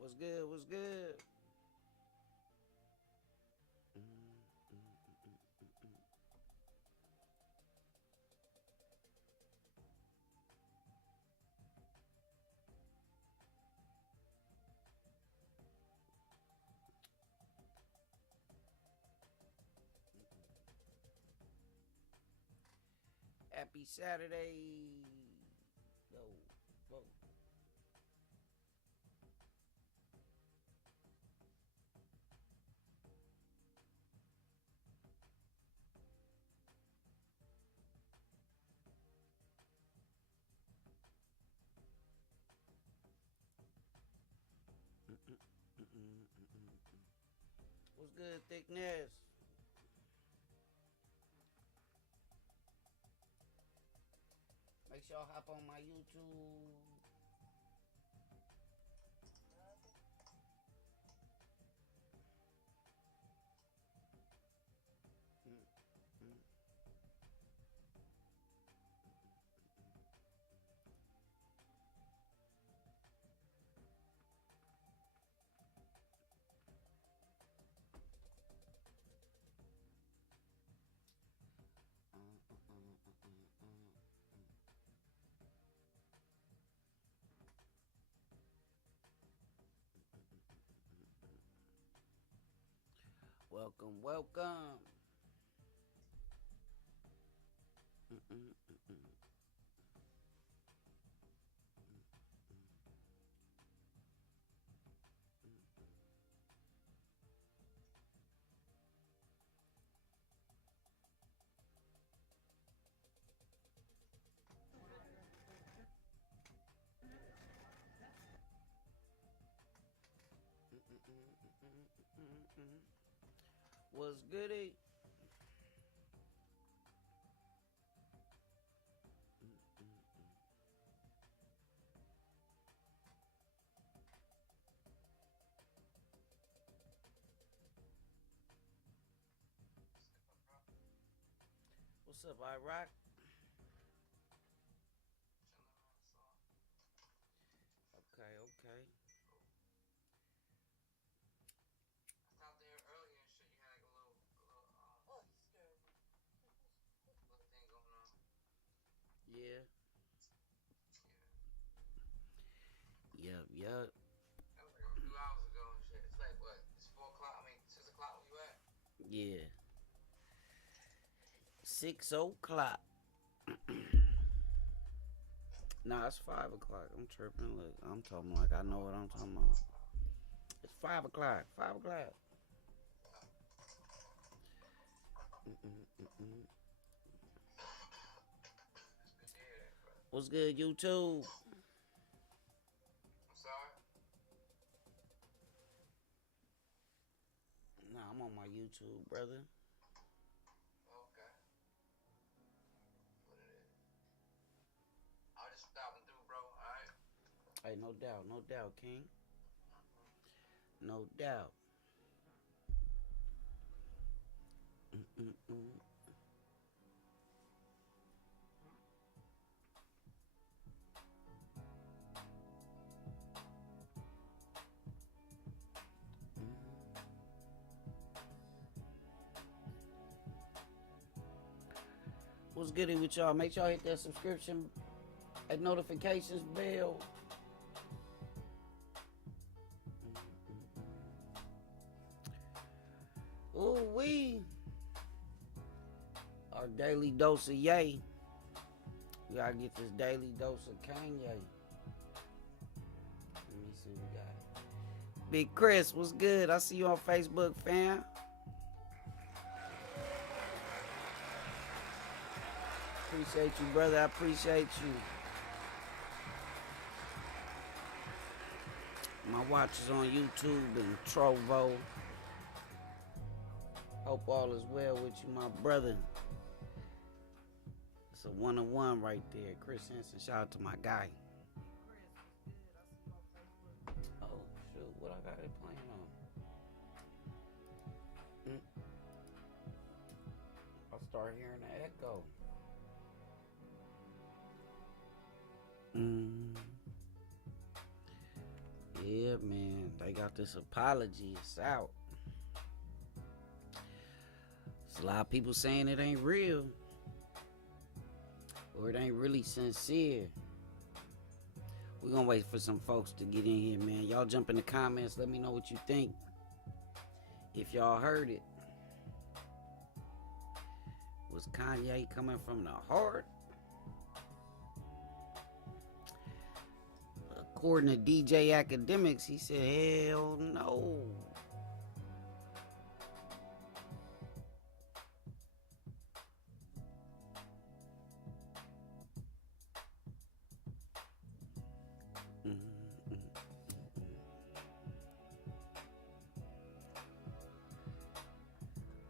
What's good? What's good? Happy Saturday. Yo, whoa. What's good, thickness? Make sure y'all hop on my YouTube. Welcome, welcome. What's goody? What's up, Iraq? Okay, okay. I stopped there earlier and shit. You had like a little thing going on. Yeah. Yeah. Yep. That was like a few hours ago and shit. It's like what? It's 4 o'clock. I mean 6 o'clock. Where you at? Yeah. 6 o'clock. Nah, it's 5 o'clock. I'm tripping. Look, I'm talking like I know what I'm talking about. It's 5 o'clock. 5 o'clock. It's good to hear that, bro. What's good, YouTube? I'm sorry. Nah, I'm on my YouTube, brother. Okay. What it is? I was just stopping through, bro. All right. Hey, no doubt, King. No doubt. What's goody with y'all? Make sure y'all hit that subscription and notifications bell. Ooh wee. Our daily dose of yay. We gotta get this daily dose of Kayne. Let me see what we got. Big Chris, what's good? I see you on Facebook, fam. Appreciate you, brother. I appreciate you. My watch is on YouTube and Trovo. Hope all is well with you, my brother. It's a one-on-one right there. Chris Henson, shout out to my guy. Oh, shoot. What I got it playing on? I start hearing the echo. Yeah. Yeah, man. They got this apology. It's out. There's a lot of people saying it ain't real. Or it ain't really sincere. We're gonna wait for some folks to get in here, man. Y'all jump in the comments. Let me know what you think. If y'all heard it. Was Kanye coming from the heart? According to DJ Akademiks, he said, hell no.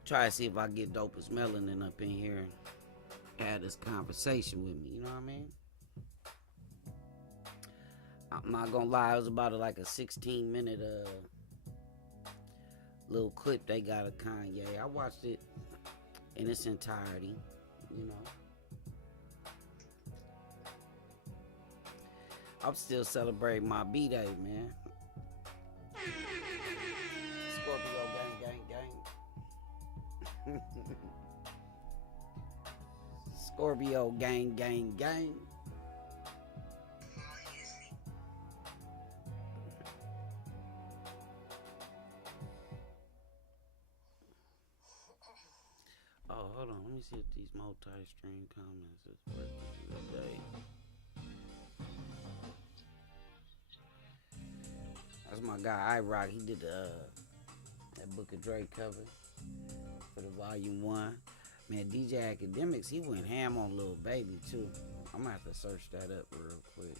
Try to see if I get Dopest Melanin up in here and have this conversation with me. You know what I mean? I'm not gonna lie, it was about like a 16-minute little clip they got of Kanye. I watched it in its entirety, you know. I'm still celebrating my B-Day, man. Scorpio gang, gang, gang. Scorpio gang, gang, gang. Oh, hold on. Let me see if these multi-stream comments is working today. That's my guy, iRock. He did that Book of Dre cover for the Volume 1. Man, DJ Akademiks, he went ham on Lil Baby, too. I'm going to have to search that up real quick.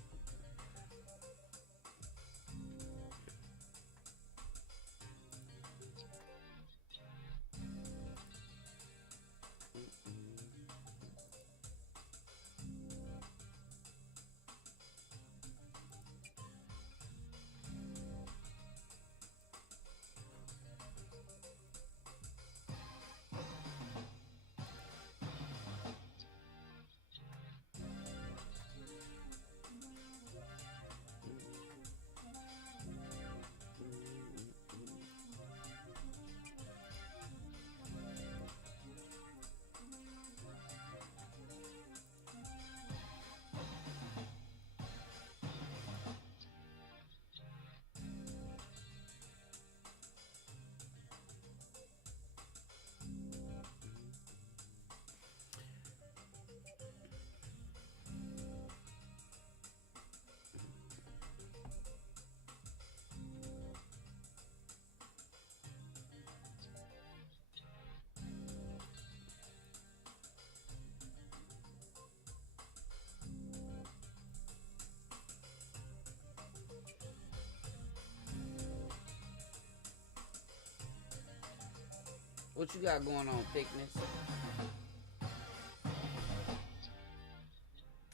What you got going on, Thickness?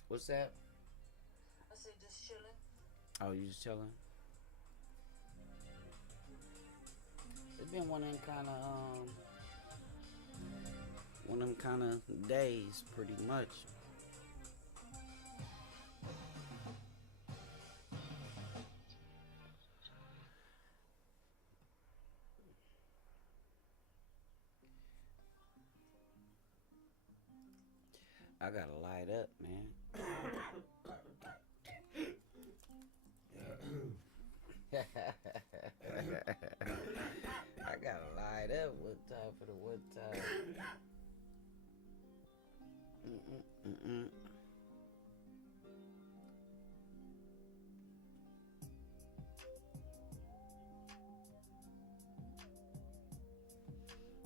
What's that? I said just chilling. Oh, you just chilling? It's been one of them kind of days, pretty much. I gotta light up, man. I gotta light up one time for the one time.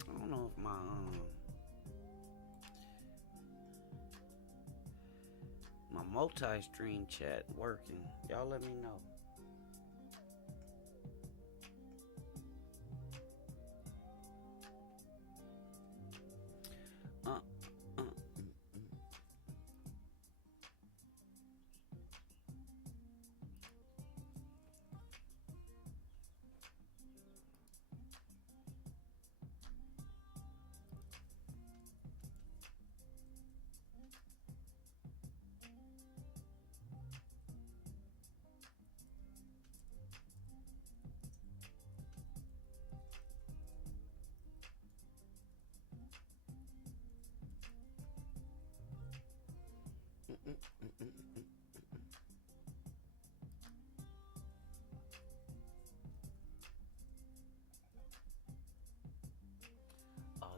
I don't know if my multi-stream chat working. Y'all let me know. Oh,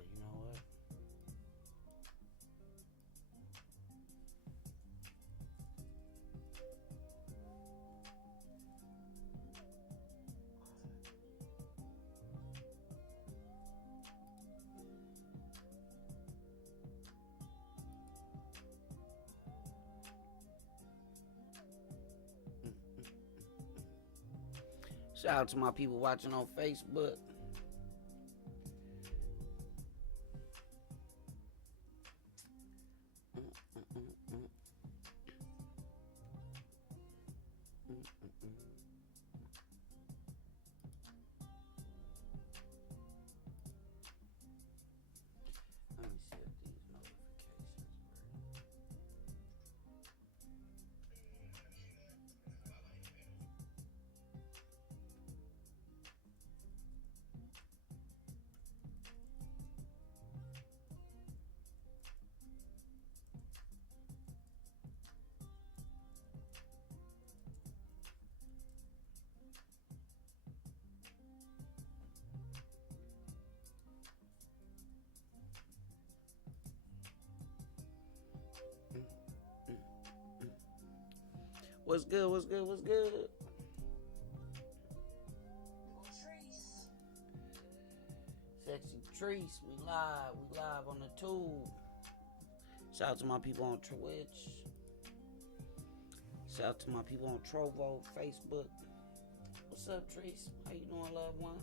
you know what? Shout out to my people watching on Facebook. Let me see if these notifications What's good? What's good? What's good? Trees. Sexy Trees, we live. We live on the tube. Shout out to my people on Twitch. Shout out to my people on Trovo, Facebook. What's up, Trees? How you doing, loved one?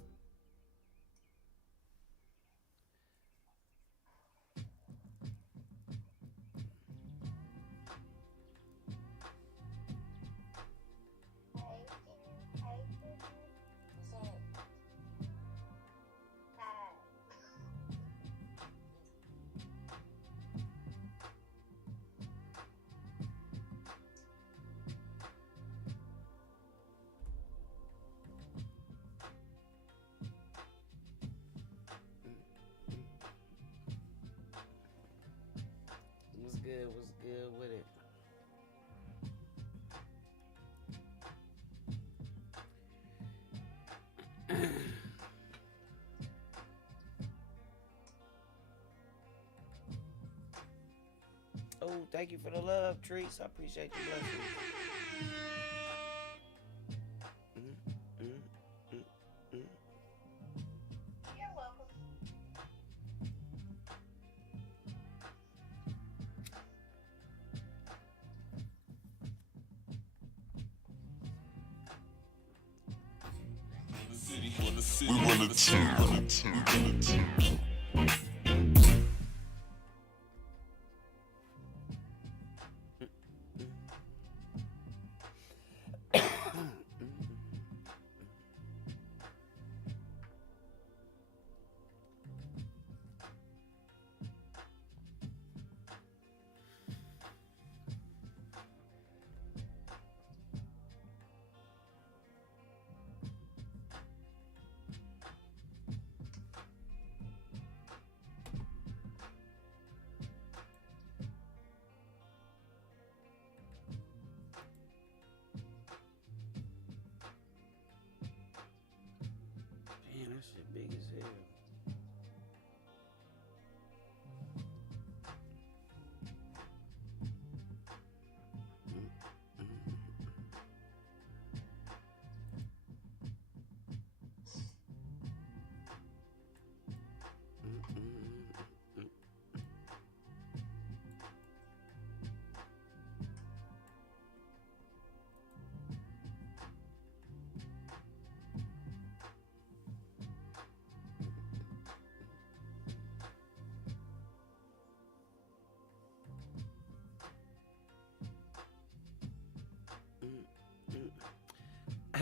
What's up? What's good? What's good with it? Oh, thank you for the love, Trees. I appreciate the blessings. You're welcome. We wanna Man, that shit big as hell.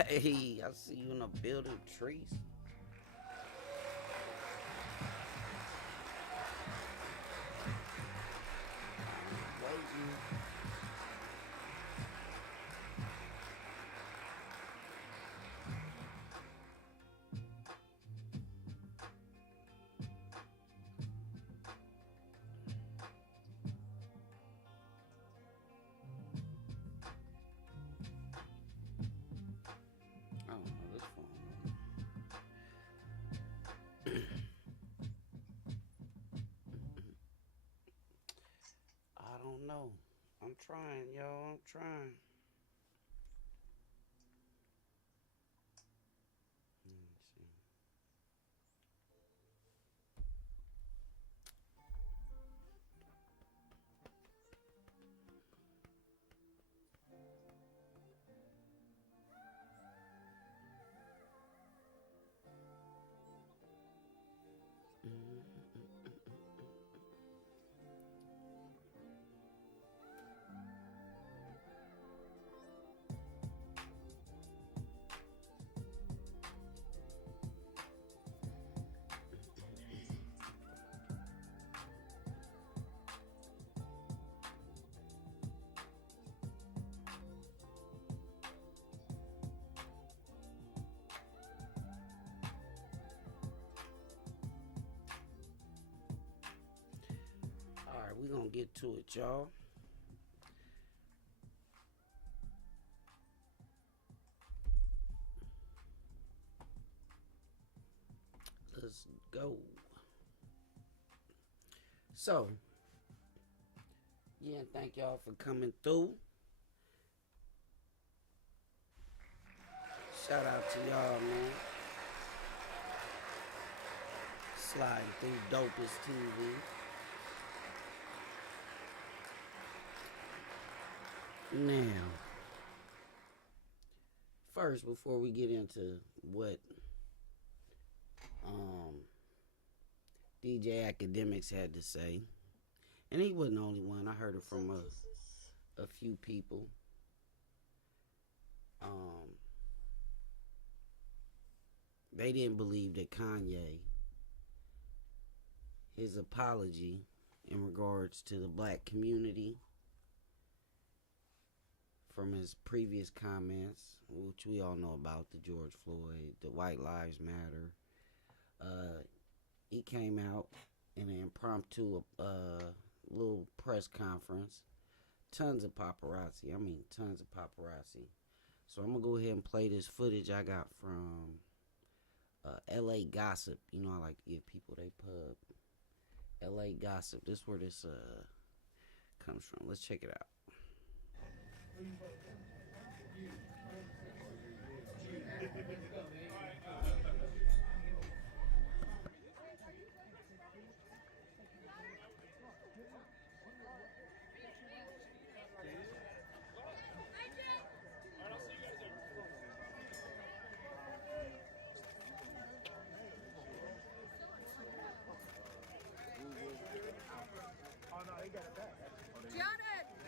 Hey, I see you in the building, Trees. Waiting. trying, y'all. I'm trying. Let me see. All right, we're gonna get to it, y'all. Let's go. So, yeah, thank y'all for coming through. Shout out to y'all, man. Sliding through Dopest TV. Now, first, before we get into what DJ Akademiks had to say, and he wasn't the only one. I heard it from a few people. They didn't believe that Kanye, his apology in regards to the black community from his previous comments, which we all know about, the George Floyd, the White Lives Matter. He came out in an impromptu little press conference. Tons of paparazzi. I mean, tons of paparazzi. So I'm going to go ahead and play this footage I got from LA Gossip. You know, I like to give people they pub. LA Gossip. This is where this comes from. Let's check it out.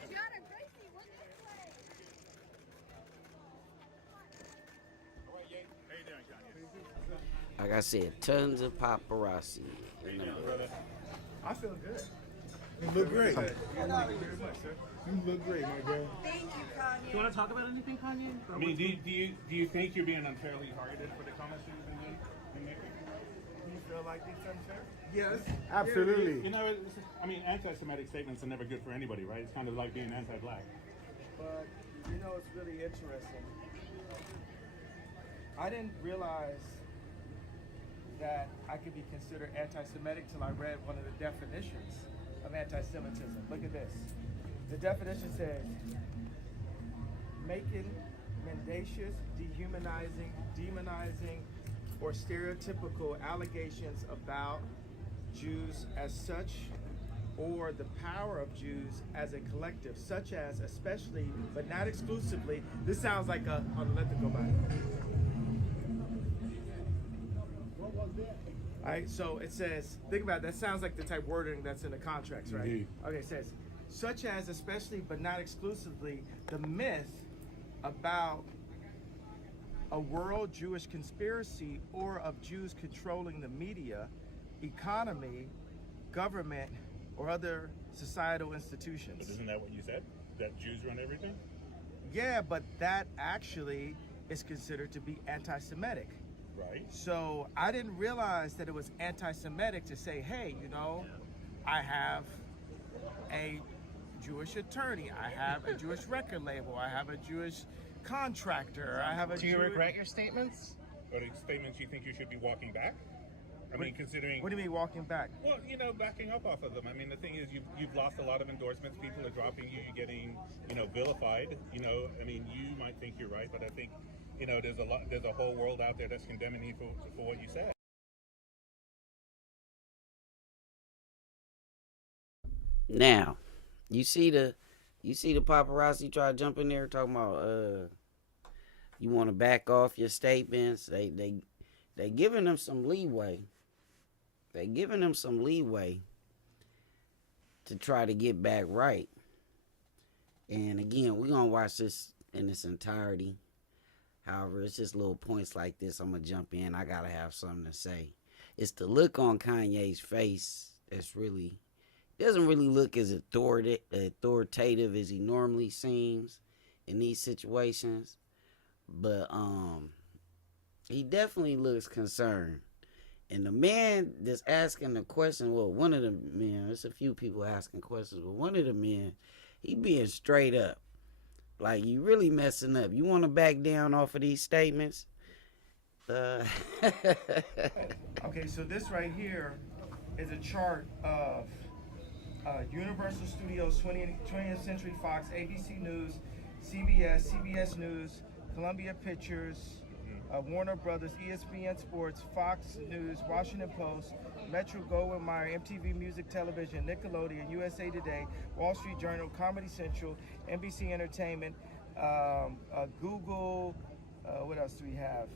Gianna Gracie, what's this play? Like I said, tons of paparazzi. I feel good. You look great. Thank you very much, sir. You look great, my girl. Thank you, Kanye. Do you want to talk about anything, Kanye? I mean, do you think you're being unfairly targeted for the comments that you've been making? Do you feel like it's unfair? Yes, absolutely. You know, I mean, anti-Semitic statements are never good for anybody, right? It's kind of like being anti-black. But, you know, it's really interesting. I didn't realize that I could be considered anti-Semitic till I read one of the definitions of anti-Semitism. Look at this. The definition says, making mendacious, dehumanizing, demonizing, or stereotypical allegations about Jews as such, or the power of Jews as a collective, such as, especially, but not exclusively. This sounds like a, let them go by. All right, so it says, think about it, that sounds like the type wording that's in the contracts, right? Indeed. Okay, it says, such as, especially, but not exclusively, the myth about a world Jewish conspiracy or of Jews controlling the media, economy, government, or other societal institutions. But isn't that what you said? That Jews run everything? Yeah, but that actually is considered to be anti-Semitic. Right. So I didn't realize that it was anti-Semitic to say, hey, you know, I have a Jewish attorney, I have a Jewish record label, I have a Jewish contractor, I have a Do you regret your statements? Or the statements you think you should be walking back? I mean, considering. What do you mean walking back? Well, backing up off of them. I mean, the thing is, you've lost a lot of endorsements. People are dropping you. You're getting, vilified. I mean, you might think you're right, but I think, there's a whole world out there that's condemning you for what you said. Now, you see the paparazzi try to jump in there talking about you want to back off your statements. They giving them some leeway. They giving them some leeway to try to get back right. And again, we're gonna watch this in its entirety. However, it's just little points like this. I'm gonna jump in. I gotta have something to say. It's the look on Kanye's face that's really doesn't really look as authoritative as he normally seems in these situations. But he definitely looks concerned. And the man that's asking the question, well, one of the men, there's a few people asking questions, but one of the men, he being straight up. Like, you really messing up. You want to back down off of these statements? Okay, so this right here is a chart of Universal Studios, 20th Century Fox, ABC News, CBS News, Columbia Pictures, Warner Brothers, ESPN Sports, Fox News, Washington Post, Metro Goldwyn Mayer, MTV Music Television, Nickelodeon, USA Today, Wall Street Journal, Comedy Central, NBC Entertainment, Google, what else do we have?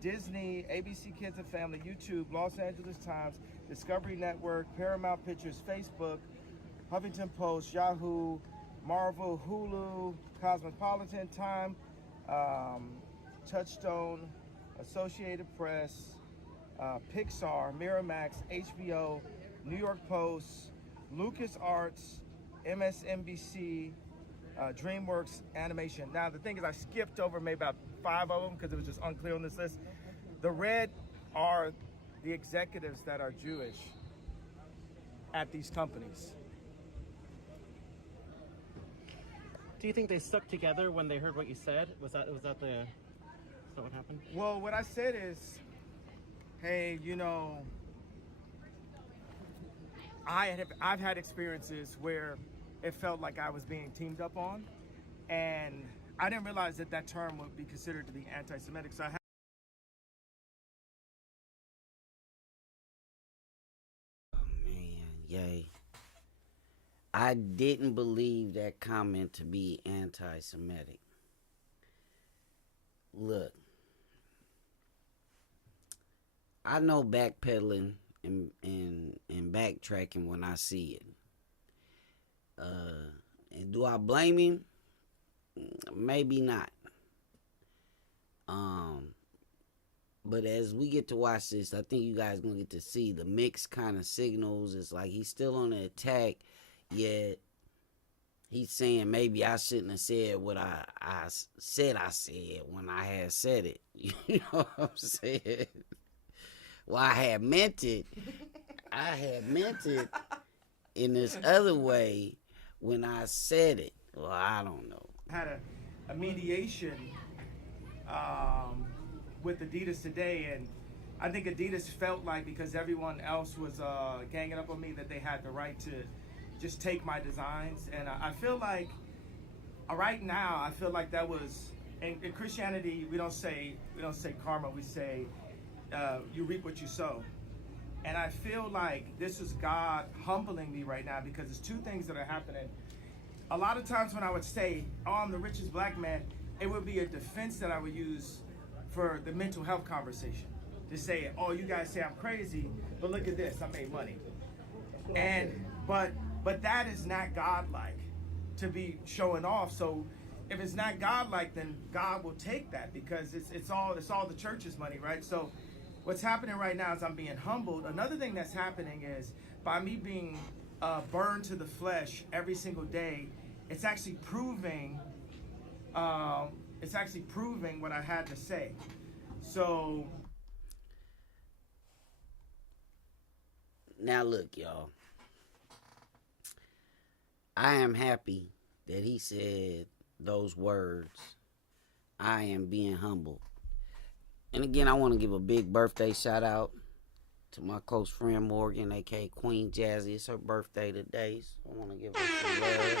Disney, ABC Kids and Family, YouTube, Los Angeles Times, Discovery Network, Paramount Pictures, Facebook, Huffington Post, Yahoo, Marvel, Hulu, Cosmopolitan, Time, Touchstone, Associated Press, Pixar, Miramax, HBO, New York Post, LucasArts, MSNBC, DreamWorks Animation. Now, the thing is, I skipped over maybe about 5 of them because it was just unclear on this list. The red are the executives that are Jewish at these companies. Do you think they stuck together when they heard what you said? Was that what happened? Well, what I said is, hey, I've had experiences where it felt like I was being teamed up on, and I didn't realize that term would be considered to be anti-Semitic. So Yay. I didn't believe that comment to be anti-Semitic. Look, I know backpedaling and backtracking when I see it. And do I blame him? Maybe not. But as we get to watch this, I think you guys gonna get to see the mixed kind of signals. It's like he's still on the attack, yet he's saying maybe I shouldn't have said what I said when I had said it. You know what I'm saying? Well, I had meant it in this other way when I said it. Well, I don't know. Had a mediation with Adidas today, and I think Adidas felt like because everyone else was ganging up on me that they had the right to just take my designs. And I feel like right now, I feel like that was in Christianity. We don't say karma. We say you reap what you sow. And I feel like this is God humbling me right now because there's two things that are happening. A lot of times when I would say, oh, I'm the richest black man, it would be a defense that I would use for the mental health conversation. To say, oh, you guys say I'm crazy, but look at this, I made money. And but that is not godlike to be showing off. So if it's not godlike, then God will take that because it's all the church's money, right? So what's happening right now is I'm being humbled. Another thing that's happening is by me being burned to the flesh every single day, it's actually proving what I had to say. So now look, y'all. I am happy that he said those words. I am being humbled. And again, I want to give a big birthday shout out To my close friend Morgan, aka Queen Jazzy. It's her birthday today, so I want to give her some love.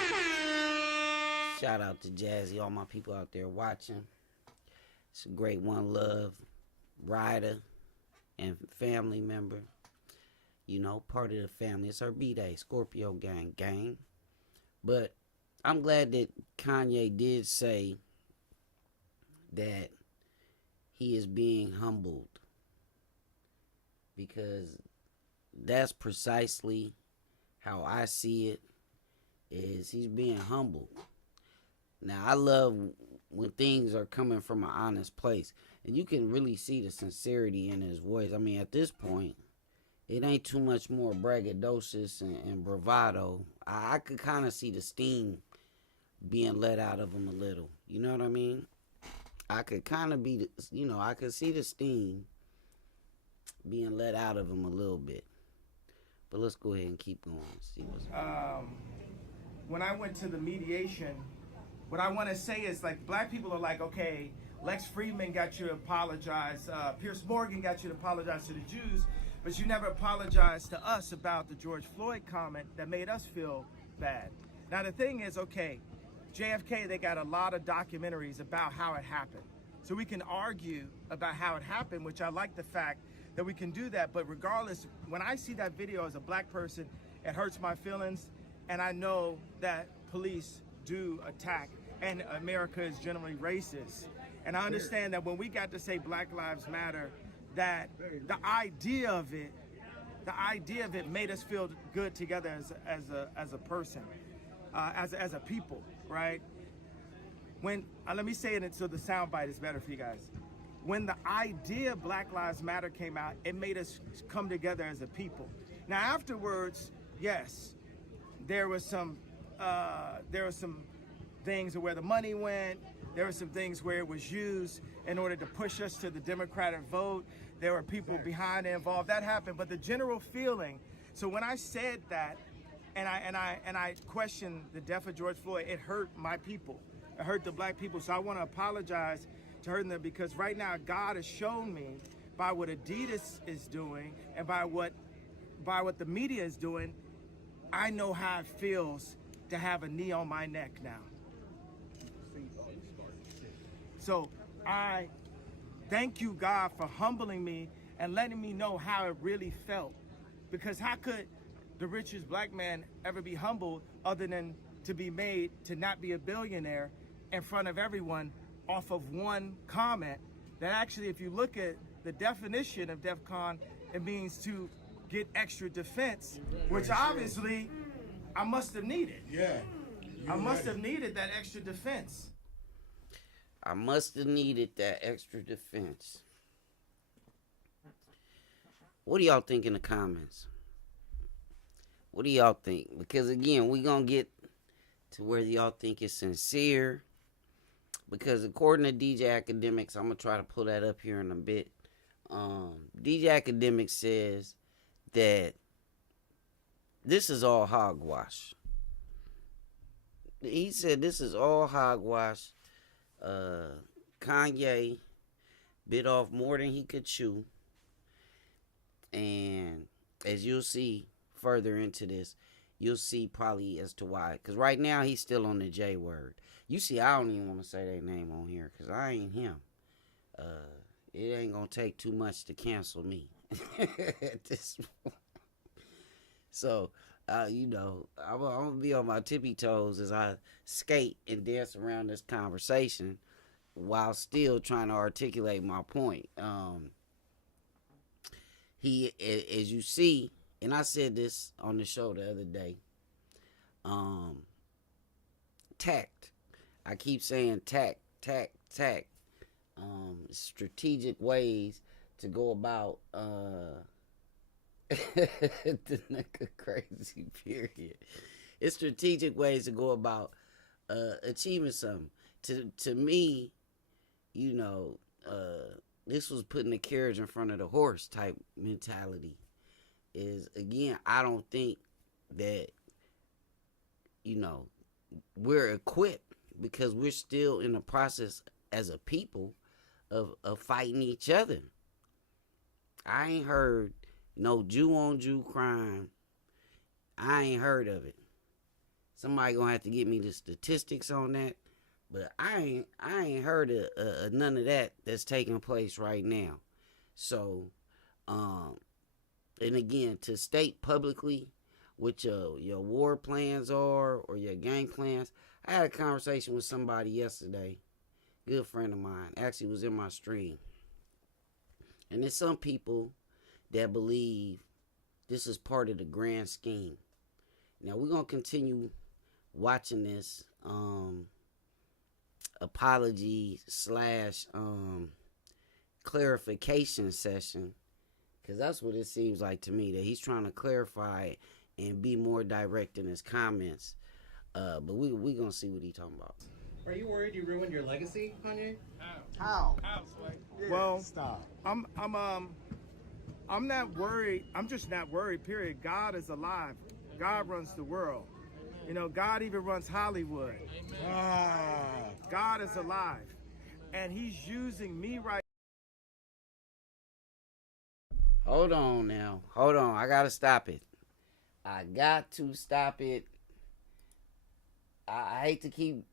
Shout out to Jazzy, all my people out there watching. It's a great one love. Ryder and family member. You know, part of the family. It's her B-Day, Scorpio gang. But I'm glad that Kanye did say that he is being humbled, because that's precisely how I see it, is he's being humbled. Now, I love when things are coming from an honest place, and you can really see the sincerity in his voice. I mean, at this point, it ain't too much more braggadocious and bravado. I could kind of see the steam being let out of him a little. You know what I mean? I could kind of be, I could see the steam being let out of him a little bit. But let's go ahead and keep going. See what's when I went to the mediation, what I want to say is, like, black people are like, okay, Lex Friedman got you to apologize, Pierce Morgan got you to apologize to the Jews, but you never apologized to us about the George Floyd comment that made us feel bad. Now the thing is, okay, JFK, they got a lot of documentaries about how it happened. So we can argue about how it happened, which I like the fact that we can do that. But regardless, when I see that video as a black person, it hurts my feelings. And I know that police do attack, and America is generally racist. And I understand that when we got to say Black Lives Matter, that the idea of it made us feel good together as a person, as a people, right? When let me say it so the soundbite is better for you guys. When the idea Black Lives Matter came out, it made us come together as a people. Now afterwards, yes, there was some things where the money went. There were some things where it was used in order to push us to the Democratic vote. There were people behind it involved. That happened, but the general feeling. So when I said that, and I questioned the death of George Floyd, it hurt my people. It hurt the black people. So I want to apologize to hurting them, because right now God has shown me by what Adidas is doing and by what the media is doing, I know how it feels to have a knee on my neck now. So I thank you, God, for humbling me and letting me know how it really felt. Because how could the richest black man ever be humbled other than to be made to not be a billionaire in front of everyone off of one comment that actually, if you look at the definition of DEFCON, it means to get extra defense, which obviously I must have needed. Yeah. I must have needed that extra defense. I must have needed that extra defense. What do y'all think in the comments? What do y'all think? Because again, we gonna get to where y'all think it's sincere. Because according to DJ Akademiks, I'm gonna try to pull that up here in a bit. DJ Akademiks says that this is all hogwash. He said this is all hogwash. Kanye bit off more than he could chew. And as you'll see further into this, you'll see probably as to why. Because right now he's still on the J word. You see, I don't even want to say their name on here because I ain't him. It ain't going to take too much to cancel me. At this point. So, I'm going to be on my tippy toes as I skate and dance around this conversation while still trying to articulate my point. He, as you see, and I said this on the show the other day, tact. I keep saying tact. Strategic ways to go about the nigga crazy period. It's strategic ways to go about achieving something. To me, this was putting the carriage in front of the horse type mentality. Is again, I don't think that we're equipped because we're still in the process as a people of fighting each other. I ain't heard no Jew on Jew crime. I ain't heard of it. Somebody gonna have to give me the statistics on that. But I ain't heard of none of that that's taking place right now. So, and again, to state publicly what your war plans are or your gang plans. I had a conversation with somebody yesterday, good friend of mine, actually was in my stream. And there's some people that believe this is part of the grand scheme. Now, we're going to continue watching this apology / clarification session, because that's what it seems like to me, that he's trying to clarify and be more direct in his comments. But we going to see what he's talking about. Are you worried you ruined your legacy, Kanye? How? Well, Stop. I'm not worried. I'm just not worried, period. God is alive. God runs the world. You know, God even runs Hollywood. God is alive. And he's using me right. Hold on now. Hold on. I got to stop it. I got to stop it. I hate to keep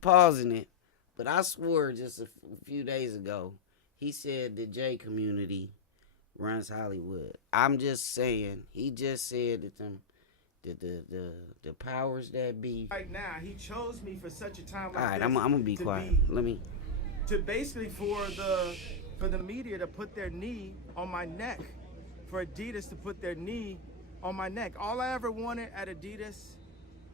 pausing it, but I swore just a few days ago, he said the J community runs Hollywood. I'm just saying, he just said that the powers that be. Right now, he chose me for such a time like all right, this. I'm gonna be quiet. To basically for the media to put their knee on my neck, for Adidas to put their knee on my neck. All I ever wanted at Adidas,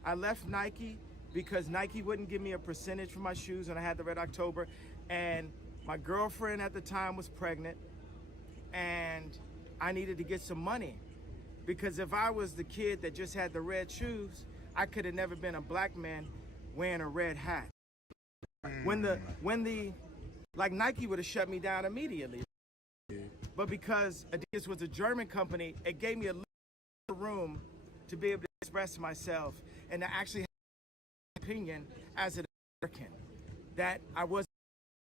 I left Nike because Nike wouldn't give me a percentage for my shoes when I had the Red October, and my girlfriend at the time was pregnant, and I needed to get some money, because if I was the kid that just had the red shoes, I could have never been a black man wearing a red hat. When like Nike would have shut me down immediately. But because Adidas was a German company, it gave me a little room to be able to express myself and to actually have an opinion as an American. That I wasn't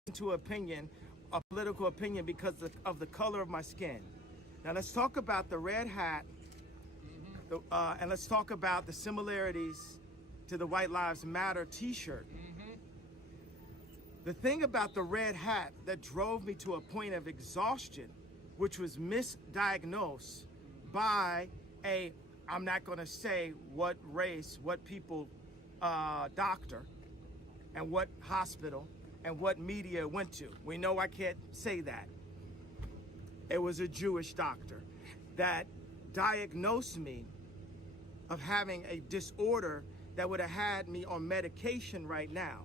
into opinion, a political opinion, because of the color of my skin. Now let's talk about the red hat, and let's talk about the similarities to the White Lives Matter t-shirt. The thing about the red hat that drove me to a point of exhaustion, which was misdiagnosed by I'm not going to say what race, what people, doctor, and what hospital, and what media it went to. We know I can't say that. It was a Jewish doctor that diagnosed me of having a disorder that would have had me on medication right now.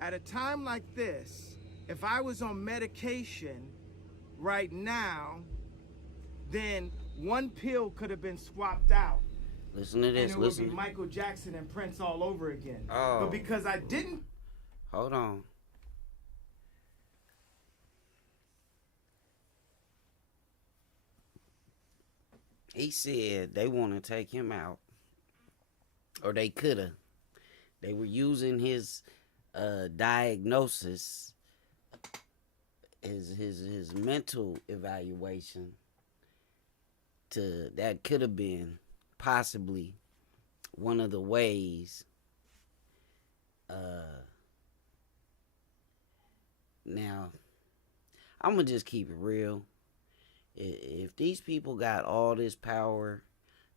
At a time like this, if I was on medication right now, then one pill could have been swapped out. Listen to this. And it would be Michael Jackson and Prince all over again. Oh. But because I didn't. Hold on. He said they want to take him out, or they could have. They were using his diagnosis, his mental evaluation, that could have been possibly one of the ways. Now, I'm gonna just keep it real. If these people got all this power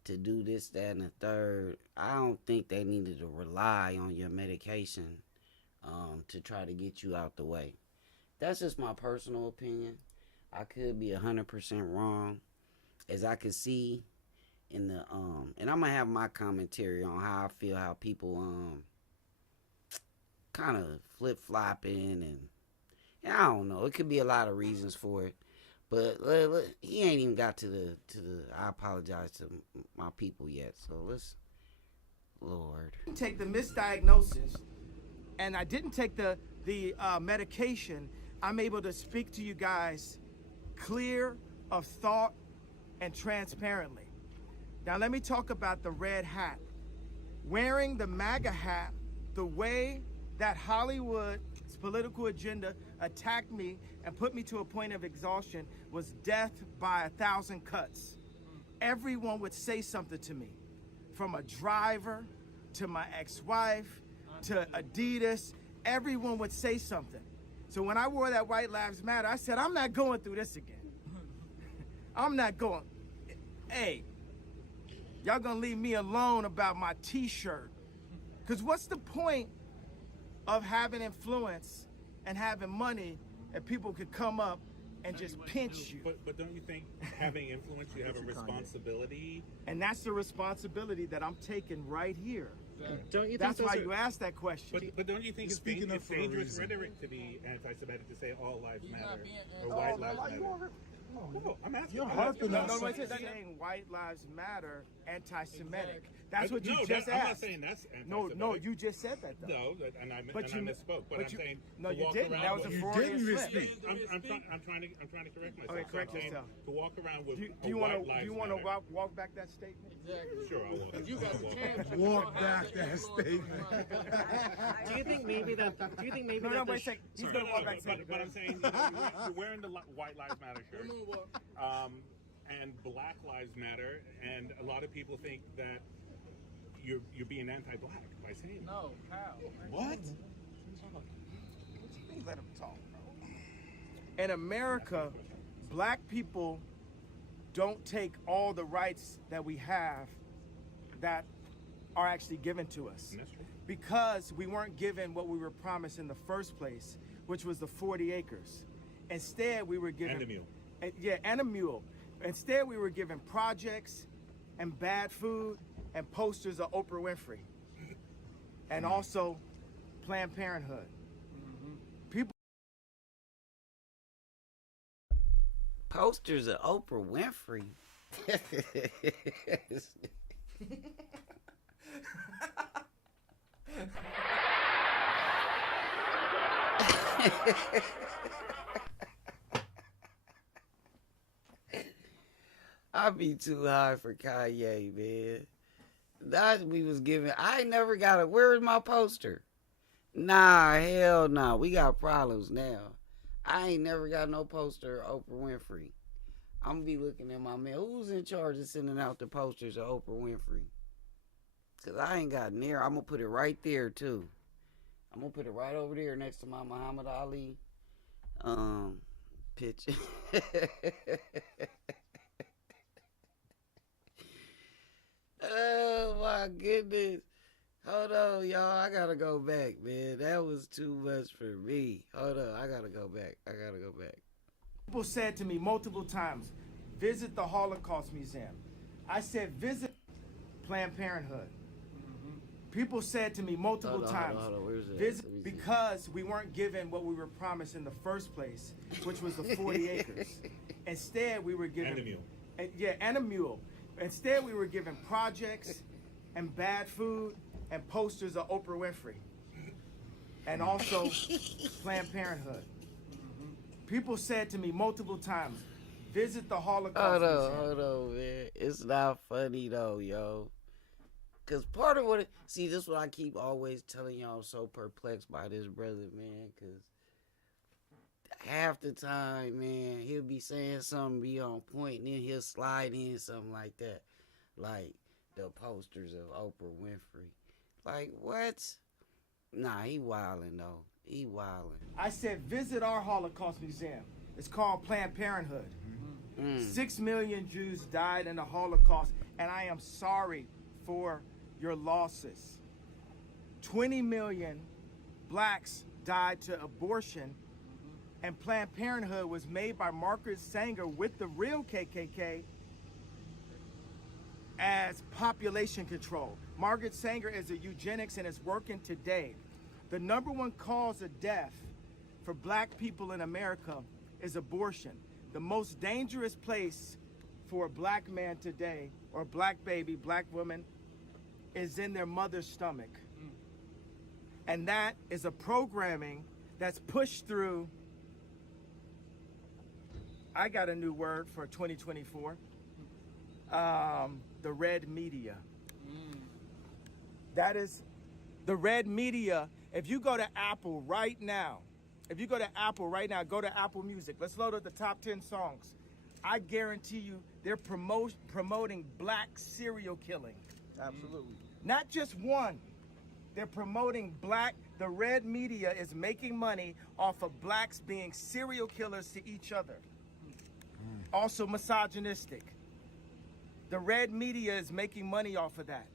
to do this, that, and the third, I don't think they needed to rely on your medication to try to get you out the way. That's just my personal opinion. I could be 100% wrong, as I could see in the and I'm gonna have my commentary on how I feel, how people kind of flip-flopping, and I don't know. It could be a lot of reasons for it. But he ain't even got to the. I apologize to my people yet. So Lord. Take the misdiagnosis, and I didn't take the medication. I'm able to speak to you guys clear of thought and transparently. Now let me talk about the red hat. Wearing the MAGA hat, the way that Hollywood's political agenda attacked me and put me to a point of exhaustion was death by 1,000 cuts. everyone would say something to me, from a driver to my ex-wife to Adidas. Everyone would say something. So when I wore that White Lives Matter, I said, I'm not going through this again. I'm not going. Hey, y'all gonna leave me alone about my t-shirt. Because what's the point of having influence and having money and people could come up and just pinch you? But don't you think having influence, you have a responsibility? And that's the responsibility that I'm taking right here. Don't you think That's those why are- you asked that question. But don't you think it's Speaking up for a dangerous reason. rhetoric to be anti-Semitic, to say all lives matter or white lives matter? No, I'm asking. You're I'm harping asking. on No, something. wait, saying White Lives Matter, anti-Semitic. That's what you No, just I'm not asked. saying that's No, anti-Semitic. you just said that though. No, and I But you misspoke. But I'm saying no, to you walk didn't. around That was a with- You Freudian didn't slip. misspeak. I'm trying to correct myself. Okay, correct I'm saying yourself. to walk around with Do a you white want lives to matter. walk back that statement? Sure, I will. You got the chance. Walk back that statement. Do you think maybe that? Do you think maybe No, that? wait a there's- second. He's No, gonna no, walk back. but I'm saying you're wearing the White Lives Matter shirt, and Black Lives Matter, and a lot of people think that you're being anti-black by saying that. No, how? What? Let him talk, bro. In America, black people don't take all the rights that we have that are actually given to us. And that's true. Because we weren't given what we were promised in the first place, which was the 40 acres. Instead, we were given... And a mule. And a mule. Instead, we were given projects and bad food and posters of Oprah Winfrey. And also Planned Parenthood. People... Posters of Oprah Winfrey. I be too high for Kanye, man. That we was giving. I ain't never got it. Where is my poster? Nah, hell nah. We got problems now. I ain't never got no poster of Oprah Winfrey. I'm gonna be looking at my man. Who's in charge of sending out the posters of Oprah Winfrey? Cause I ain't got near. I'm gonna put it right there too. I'm gonna put it right over there next to my Muhammad Ali picture. Oh my goodness. Hold on, y'all. I gotta go back, man. That was too much for me. Hold on. I gotta go back. People said to me multiple times, visit the Holocaust Museum. I said, visit Planned Parenthood. People said to me multiple times, Hold on. Where's that? visit, Let me see. because we weren't given what we were promised in the first place, which was the 40 acres. Instead, we were given... And a mule. And a mule. Instead, we were given projects and bad food and posters of Oprah Winfrey. And also Planned Parenthood. People said to me multiple times, visit the Holocaust Museum. Hold on, man. It's not funny though, yo. Cause part of what see, this is what I keep always telling y'all. I'm so perplexed by this brother, man. Cause half the time, man, he'll be saying something, be on point, and then he'll slide in something like that, like the posters of Oprah Winfrey. Like what? Nah, he wildin' though. He wildin'. I said, visit our Holocaust Museum. It's called Planned Parenthood. 6 million Jews died in the Holocaust, and I am sorry for your losses. 20 million blacks died to abortion, and Planned Parenthood was made by Margaret Sanger with the real KKK as population control. Margaret Sanger is a eugenics and is working today. The number one cause of death for black people in America is abortion. The most dangerous place for a black man today, or black baby, black woman, is in their mother's stomach. And that is a programming that's pushed through, I got a new word for 2024, the red media. That is the red media. If you go to Apple right now, go to Apple Music. Let's load up the top 10 songs. I guarantee you they're promoting black serial killing. Absolutely. Not just one. They're promoting black. The red media is making money off of blacks being serial killers to each other. Also misogynistic. The red media is making money off of that.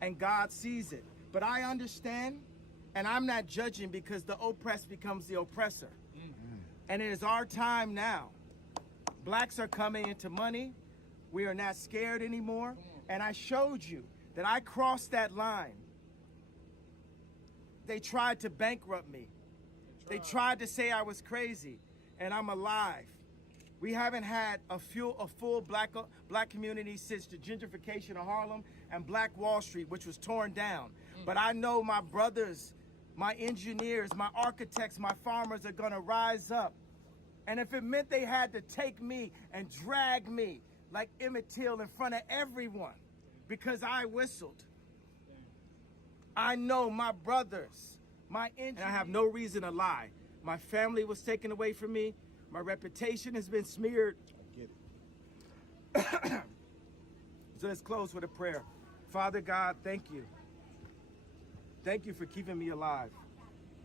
And God sees it. But I understand, and I'm not judging because the oppressed becomes the oppressor. And it is our time now. Blacks are coming into money. We are not scared anymore. And I showed you that I crossed that line. They tried to bankrupt me. They tried to say I was crazy, and I'm alive. We haven't had a full black community since the gentrification of Harlem and Black Wall Street, which was torn down. But I know my brothers, my engineers, my architects, my farmers are gonna rise up. And if it meant they had to take me and drag me like Emmett Till in front of everyone because I whistled, I know my brothers, my engineers, and I have no reason to lie. My family was taken away from me. My reputation has been smeared. I get it. So let's close with a prayer. Father God, thank you. Thank you for keeping me alive.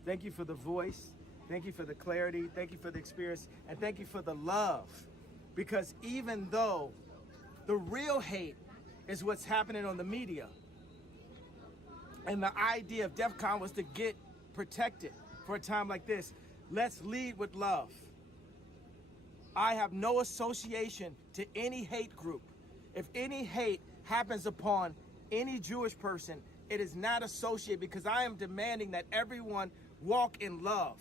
Thank you for the voice. Thank you for the clarity. Thank you for the experience. And thank you for the love. Because even though the real hate is what's happening on the media, and the idea of DEF CON was to get protected for a time like this, let's lead with love. I have no association to any hate group. If any hate happens upon any Jewish person, it is not associated, because I am demanding that everyone walk in love.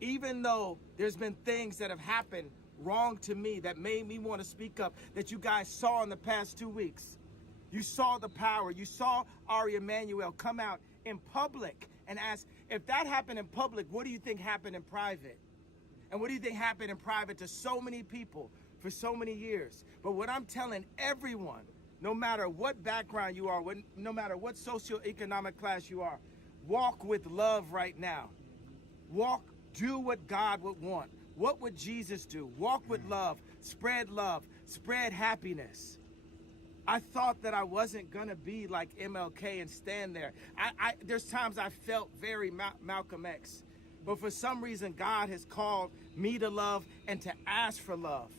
Even though there's been things that have happened wrong to me that made me want to speak up, that you guys saw in the past 2 weeks. You saw the power. You saw Ari Emanuel come out in public and ask, if that happened in public, what do you think happened in private? And what do you think happened in private to so many people for so many years? But what I'm telling everyone, no matter what background you are, no matter what socioeconomic class you are, walk with love right now. Do what God would want. What would Jesus do? Walk with love, spread happiness. I thought that I wasn't gonna be like MLK and stand there. There's times I felt very Malcolm X, but for some reason God has called me to love and to ask for love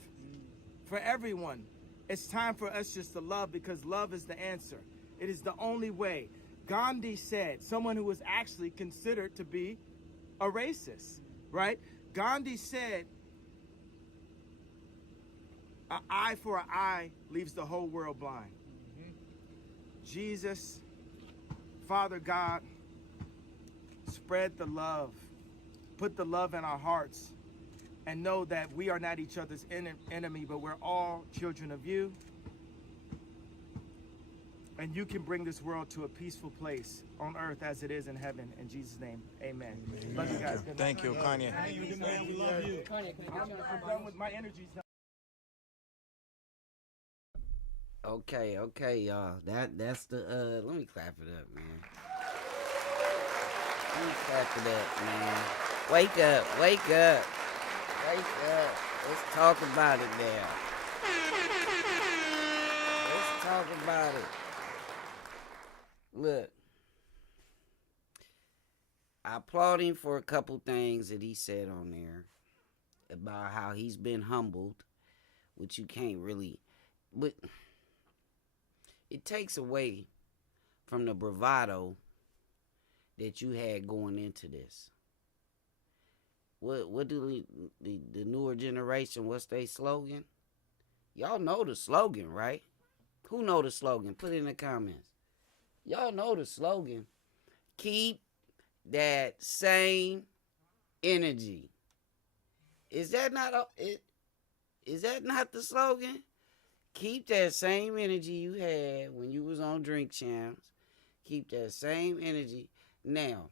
for everyone. It's time for us just to love, because love is the answer. It is the only way. Gandhi said, someone who was actually considered to be a racist, right? Gandhi said, an eye for an eye leaves the whole world blind. Jesus, Father God, spread the love. Put the love in our hearts, and know that we are not each other's enemy, but we're all children of you. And you can bring this world to a peaceful place on earth as it is in heaven. In Jesus' name, amen. Love you guys. Good night. Thank you, Kanye. We love you. I'm done with my energy. Okay, y'all. That's the let me clap it up, man. Let me clap it up, man. Wake up. Let's talk about it now. Let's talk about it. Look, I applaud him for a couple things that he said on there about how he's been humbled, which you can't really, but it takes away from the bravado that you had going into this. What do the newer generation, what's their slogan? Y'all know the slogan, right? Who know the slogan? Put it in the comments. Y'all know the slogan. Keep that same energy. Is that not the slogan? Keep that same energy you had when you was on Drink Champs. Keep that same energy. Now,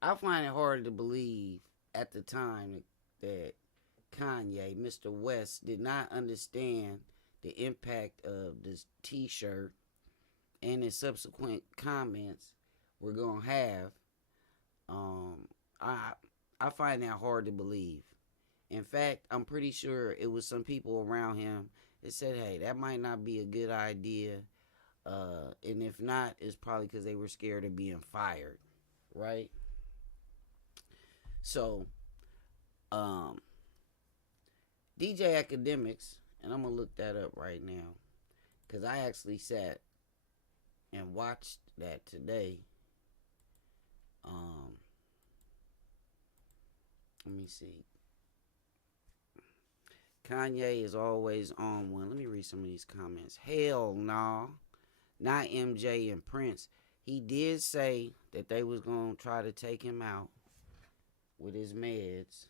I find it hard to believe at the time that Kanye, Mr. West, did not understand the impact of this t-shirt and his subsequent comments we're going to have. I find that hard to believe. In fact, I'm pretty sure it was some people around him that said, hey, that might not be a good idea. And if not, it's probably because they were scared of being fired, right? So, DJ Akademiks, and I'm going to look that up right now, because I actually sat and watched that today. Let me see. Kanye is always on one. Let me read some of these comments. Hell nah. Not MJ and Prince. He did say that they was going to try to take him out with his meds.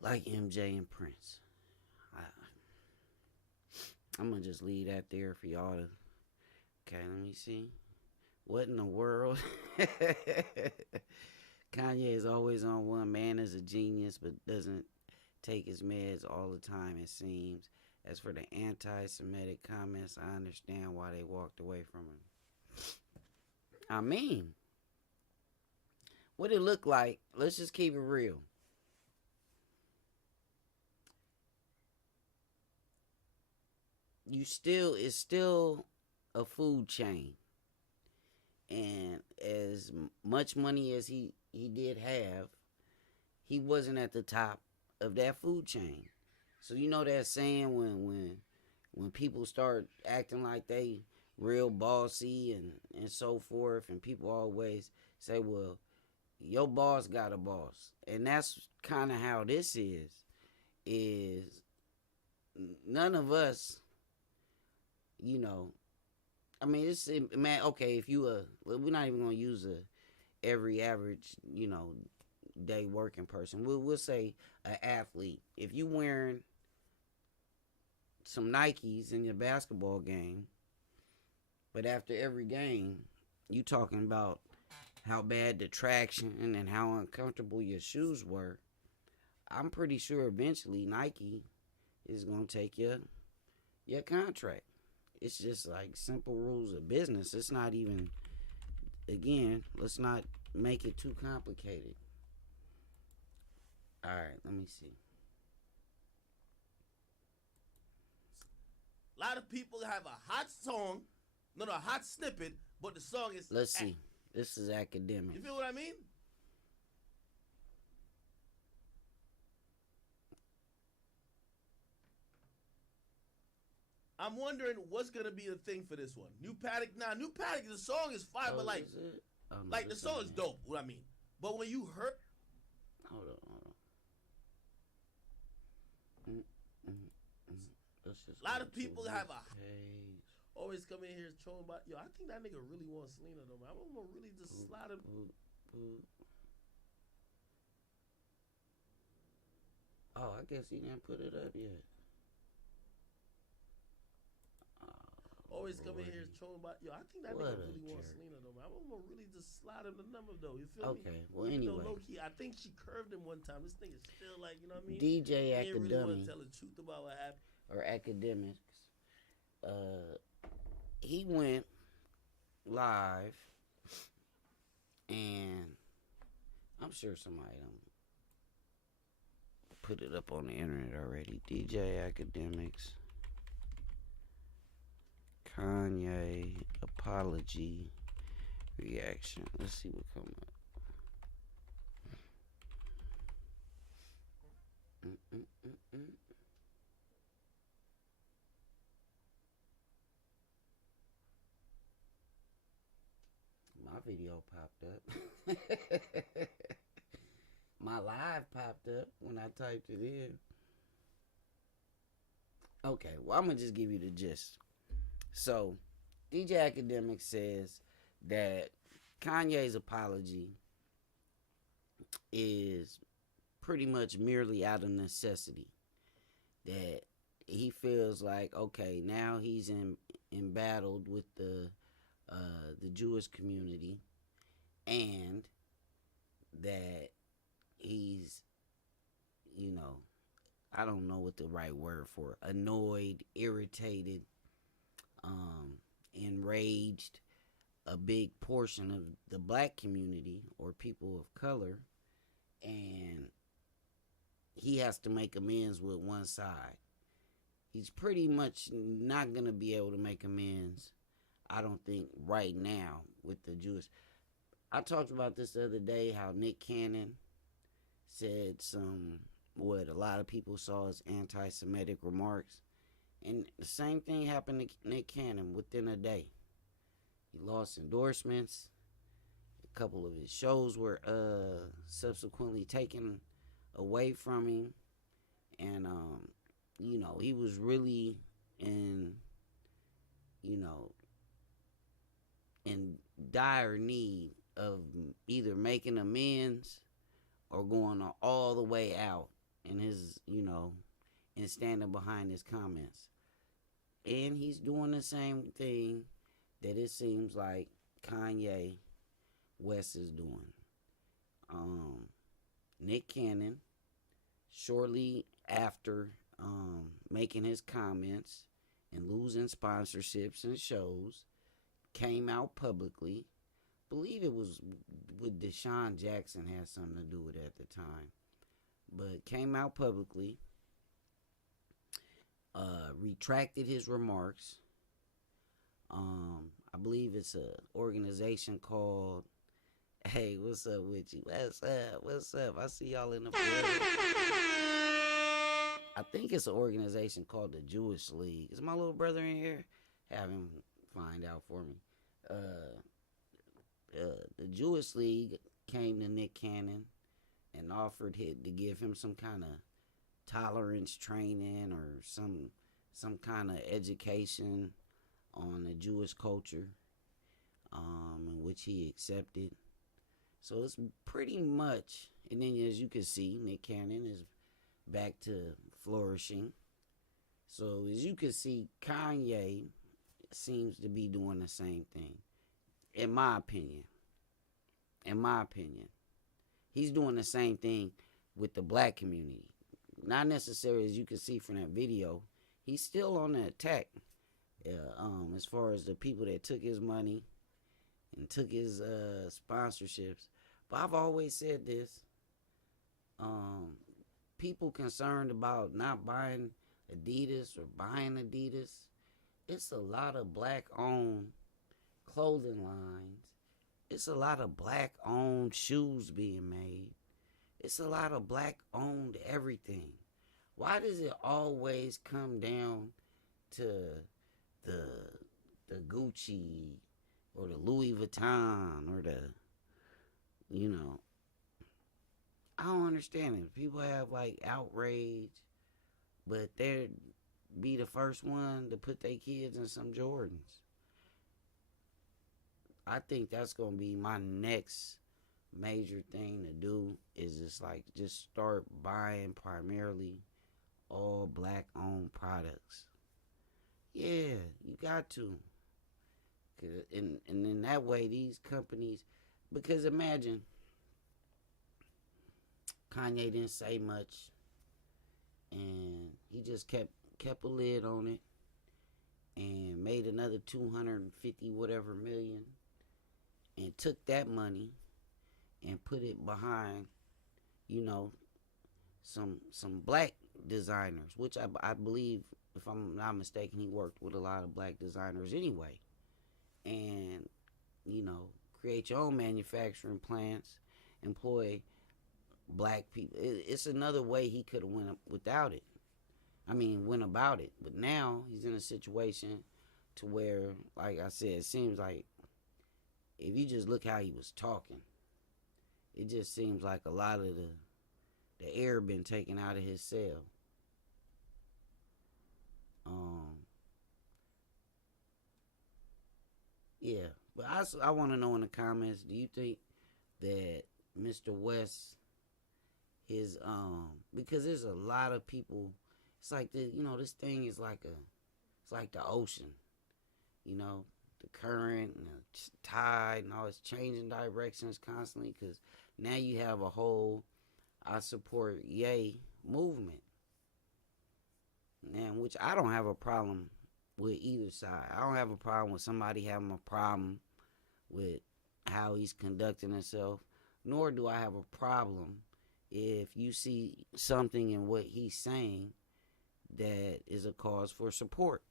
Like MJ and Prince. I'm going to just leave that there for y'all to... Okay, let me see. What in the world? Kanye is always on one. Man is a genius, but doesn't take his meds all the time, it seems. As for the anti-Semitic comments, I understand why they walked away from him. I mean, what it looked like, let's just keep it real. It's still a food chain. And as much money as he did have, he wasn't at the top of that food chain. So you know that saying when people start acting like they real bossy and so forth, and people always say, well, your boss got a boss. And that's kind of how this is none of us, you know, I mean, it's, man, okay, if you, we're not even going to use every average, you know, day working person. We'll say an athlete. If you wearing some Nikes in your basketball game, but after every game, you talking about how bad the traction and how uncomfortable your shoes were, I'm pretty sure eventually Nike is going to take your contract. It's just like simple rules of business. It's not even, again, let's not make it too complicated. All right, let me see. A lot of people have a hot song, a hot snippet, but the song is... Let's see. This is Akademiks. You feel what I mean? I'm wondering what's gonna be the thing for this one. New Paddock, the song is fire, but like, no, the song is dope. What I mean, but when you heard, hold on. A lot of people have always come in here trolling about, yo, I think that nigga really wants Selena though, man. I'm gonna really just slide him. Oh, I guess he didn't put it up yet. Always come in here trolling about, yo, I think that nigga really wants Selena though, man. I'm gonna really just slide him the number though. You feel me? Okay, well anyway. Low key, I think she curved him one time. This nigga's still like, you know what I mean? DJ He ain't really want Akademiks to tell the truth about what happened. or Akademiks, he went live, and I'm sure somebody put it up on the internet already. DJ Akademiks, Kanye apology reaction. Let's see what come up. My video popped up. My live popped up when I typed it in. Okay, well, I'm going to just give you the gist. So, DJ Akademiks says that Kanye's apology is pretty much merely out of necessity. That he feels like, okay, now he's embattled with the Jewish community, and that he's, you know, I don't know what the right word for, annoyed, irritated, enraged a big portion of the black community or people of color, and he has to make amends with one side. He's pretty much not going to be able to make amends, I don't think, right now with the Jewish. I talked about this the other day, how Nick Cannon said what a lot of people saw as anti-Semitic remarks. And the same thing happened to Nick Cannon within a day. He lost endorsements. A couple of his shows were subsequently taken away from him. And, he was really in dire need of either making amends or going all the way out in his, and standing behind his comments. And he's doing the same thing that it seems like Kanye West is doing. Nick Cannon, shortly after making his comments and losing sponsorships and shows, came out publicly. Believe it was with Deshaun Jackson had something to do with it at the time. But came out publicly, retracted his remarks. I believe it's a organization called, hey, what's up with you? What's up? I see y'all in the building. I think it's an organization called the Jewish League. Is my little brother in here? Have him find out for me. The Jewish League came to Nick Cannon and offered to give him some kind of tolerance training or some kind of education on the Jewish culture, in which he accepted. So it's pretty much, and then as you can see, Nick Cannon is back to flourishing. So as you can see, Kanye seems to be doing the same thing. In my opinion, he's doing the same thing with the black community. Not necessarily, as you can see from that video, he's still on the attack. As far as the people that took his money and took his sponsorships. But I've always said this. People concerned about not buying Adidas or buying Adidas, it's a lot of black-owned clothing lines. It's a lot of black-owned shoes being made. It's a lot of black-owned everything. Why does it always come down to the Gucci or the Louis Vuitton or the, I don't understand it. People have like outrage, but they'd be the first one to put their kids in some Jordans. I think that's going to be my next major thing to do, is just start buying primarily all black owned products. Yeah, you got to. And in that way, these companies, because imagine, Kanye didn't say much, and he just kept a lid on it, and made another 250 whatever million, and took that money and put it behind, some black designers, which I believe, if I'm not mistaken, he worked with a lot of black designers anyway. And, create your own manufacturing plants, employ black people. It's another way he could have went about it. But now he's in a situation to where, like I said, it seems like if you just look how he was talking, it just seems like a lot of the air been taken out of his cell. Yeah, but I want to know in the comments, do you think that Mr. West, because there's a lot of people, it's like this thing is it's like the ocean, the current and the tide and all, it's changing directions constantly, because now you have a whole I support Yay movement, and which I don't have a problem with either side. I don't have a problem with somebody having a problem with how he's conducting himself, nor do I have a problem if you see something in what he's saying that is a cause for support.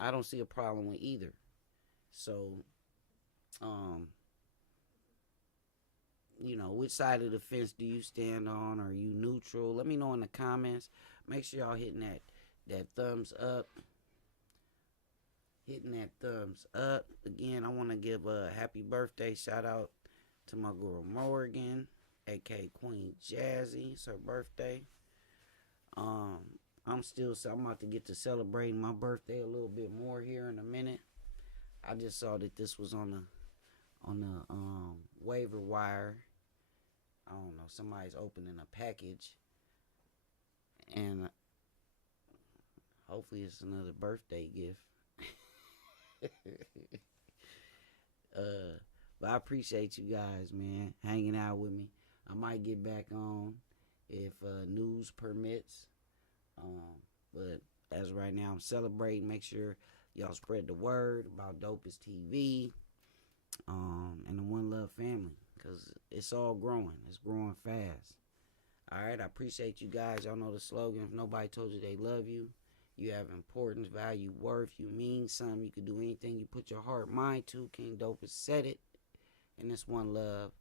I don't see a problem with either. So, which side of the fence do you stand on? Are you neutral? Let me know in the comments. Make sure y'all hitting that thumbs up. Hitting that thumbs up. Again, I want to give a happy birthday shout out to my girl Morgan, aka Queen Jazzy. It's her birthday. I'm about to get to celebrating my birthday a little bit more here in a minute. I just saw that this was on the waiver wire. I don't know, somebody's opening a package, and hopefully it's another birthday gift. But I appreciate you guys, man, hanging out with me. I might get back on if news permits. But as of right now, I'm celebrating. Make sure y'all spread the word about Dopest TV and the One Love family, because it's all growing. It's growing fast. All right, I appreciate you guys. Y'all know the slogan. If nobody told you they love you, you have importance, value, worth. You mean something. You can do anything you put your heart, mind to. King Dopest said it. And it's one love.